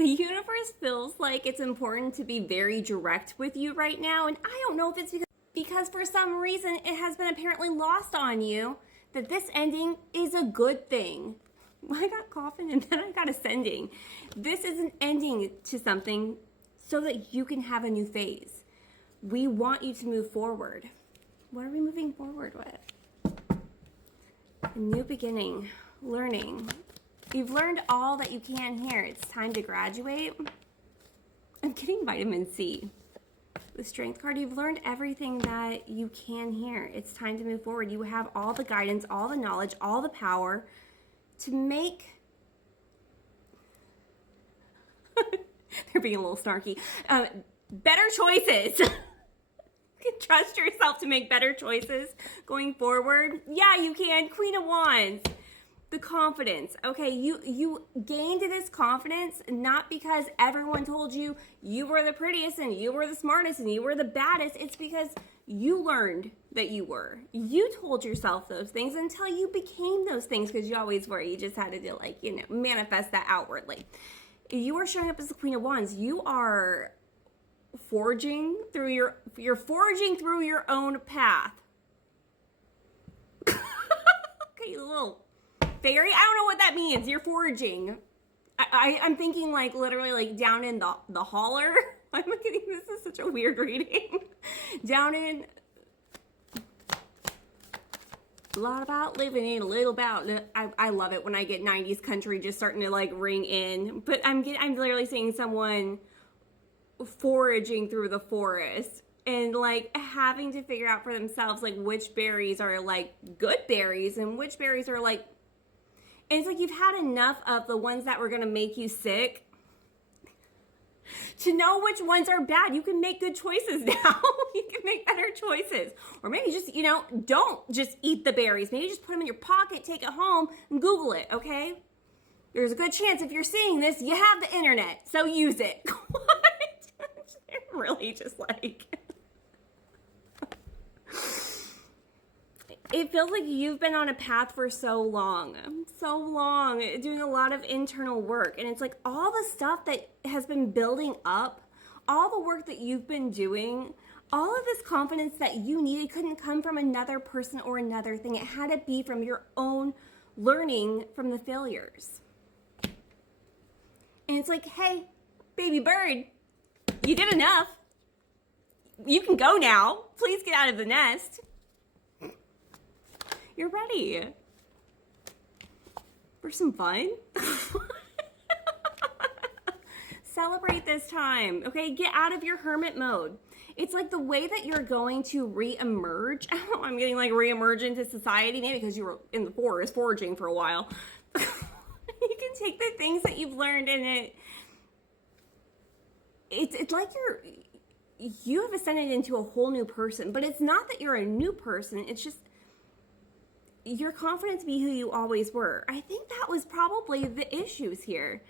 The universe feels like it's important to be very direct with you right now, and I don't know if it's because for some reason it has been apparently lost on you that this ending is a good thing. I got coughing and then I got ascending. This is an ending to something so that you can have a new phase. We want you to move forward. What are we moving forward with? A new beginning, learning. You've learned all that you can here. It's time to graduate. I'm getting vitamin C. The Strength card, you've learned everything that you can here. It's time to move forward. You have all the guidance, all the knowledge, all the power to make... They're being a little snarky. Better choices. You can trust yourself to make better choices going forward. Yeah, you can. Queen of Wands. The confidence. Okay, you gained this confidence not because everyone told you you were the prettiest and you were the smartest and you were the baddest. It's because you learned that you were. You told yourself those things until you became those things, because you always were. You just had to manifest that outwardly. You are showing up as the Queen of Wands. You are forging through you're forging through your own path. Okay, you little fairy, I don't know what that means. You're foraging. I'm thinking like literally like down in the holler. I'm getting, this is such a weird reading. Down in, a lot about living in, a little about, I love it when I get 90s country just starting to like ring in. But I'm literally seeing someone foraging through the forest and like having to figure out for themselves like which berries are like good berries and which berries are like, and it's like you've had enough of the ones that were going to make you sick to know which ones are bad. You can make good choices now. You can make better choices. Or maybe just, don't just eat the berries. Maybe just put them in your pocket, take it home, and Google it, okay? There's a good chance if you're seeing this, you have the internet, so use it. What? Really just like... It feels like you've been on a path for so long, doing a lot of internal work. And it's like all the stuff that has been building up, all the work that you've been doing, all of this confidence that you needed couldn't come from another person or another thing. It had to be from your own learning from the failures. And it's like, hey, baby bird, you did enough. You can go now. Please get out of the nest. You're ready for some fun. Celebrate this time, okay? Get out of your hermit mode. It's like the way that you're going to re-emerge. I don't know, I'm getting like re-emerge into society, maybe because you were in the forest foraging for a while. You can take the things that you've learned and it's like you have ascended into a whole new person, but it's not that you're a new person. It's just you're confident to be who you always were. I think that was probably the issues here.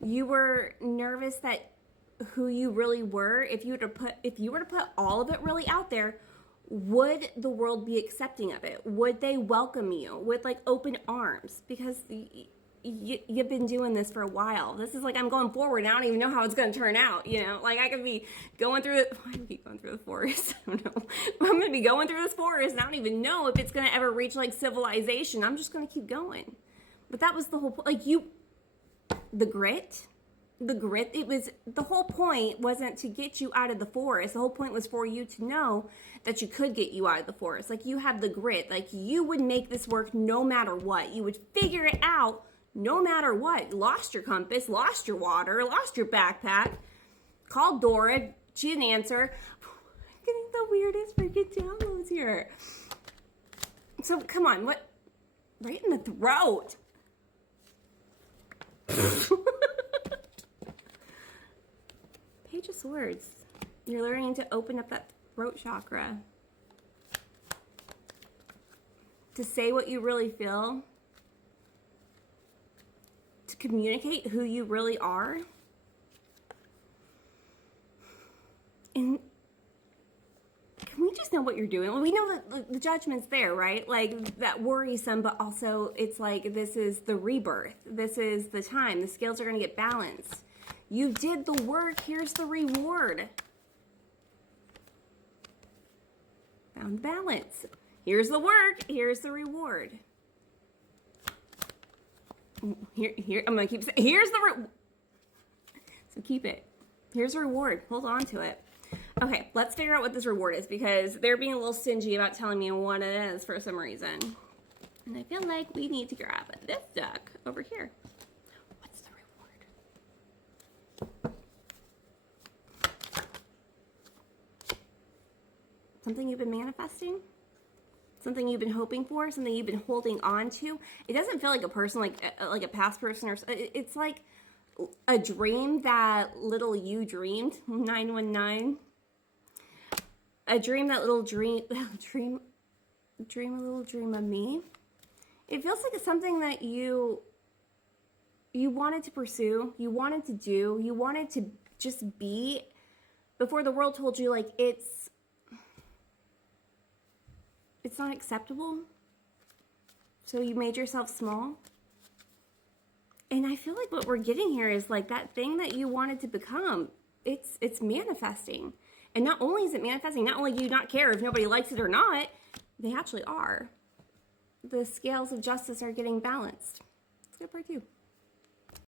You were nervous that who you really were, if you were to put all of it really out there, would the world be accepting of it? Would they welcome you with like open arms? Because you've been doing this for a while. This is like I'm going forward and I don't even know how it's going to turn out. Like I could be going through the forest. I don't know. I'm going to be going through this forest and I don't even know if it's going to ever reach like civilization. I'm just going to keep going. But that was the whole point. Like the grit, it was, the whole point wasn't to get you out of the forest. The whole point was for you to know that you could get you out of the forest. Like you have the grit, like you would make this work no matter what. You would figure it out no matter what. Lost your compass, lost your water, lost your backpack. Called Dora, she didn't answer. I'm getting the weirdest freaking downloads here. So come on, what? Right in the throat. Page of Swords. You're learning to open up that throat chakra. To say what you really feel. To communicate who you really are. And can we just know what you're doing? Well, we know that the judgment's there, right? Like that worrisome, but also it's like this is the rebirth. This is the time. The scales are going to get balanced. You did the work. Here's the reward. Found balance. Here's the work. Here's the reward. Here, I'm going to keep saying, here's the so keep it. Here's a reward. Hold on to it. Okay, let's figure out what this reward is because they're being a little stingy about telling me what it is for some reason. And I feel like we need to grab this duck over here. What's the reward? Something you've been manifesting? Something you've been hoping for? Something you've been holding on to? It doesn't feel like a person, like a past person, or it's like a dream that little you dreamed. 919. A dream that little dream a little dream of me. It feels like it's something that you wanted to pursue, you wanted to do, you wanted to just be before the world told you like it's not acceptable. So you made yourself small. And I feel like what we're getting here is like that thing that you wanted to become, it's manifesting. And not only is it manifesting, not only do you not care if nobody likes it or not, they actually are. The scales of justice are getting balanced. It's good part too.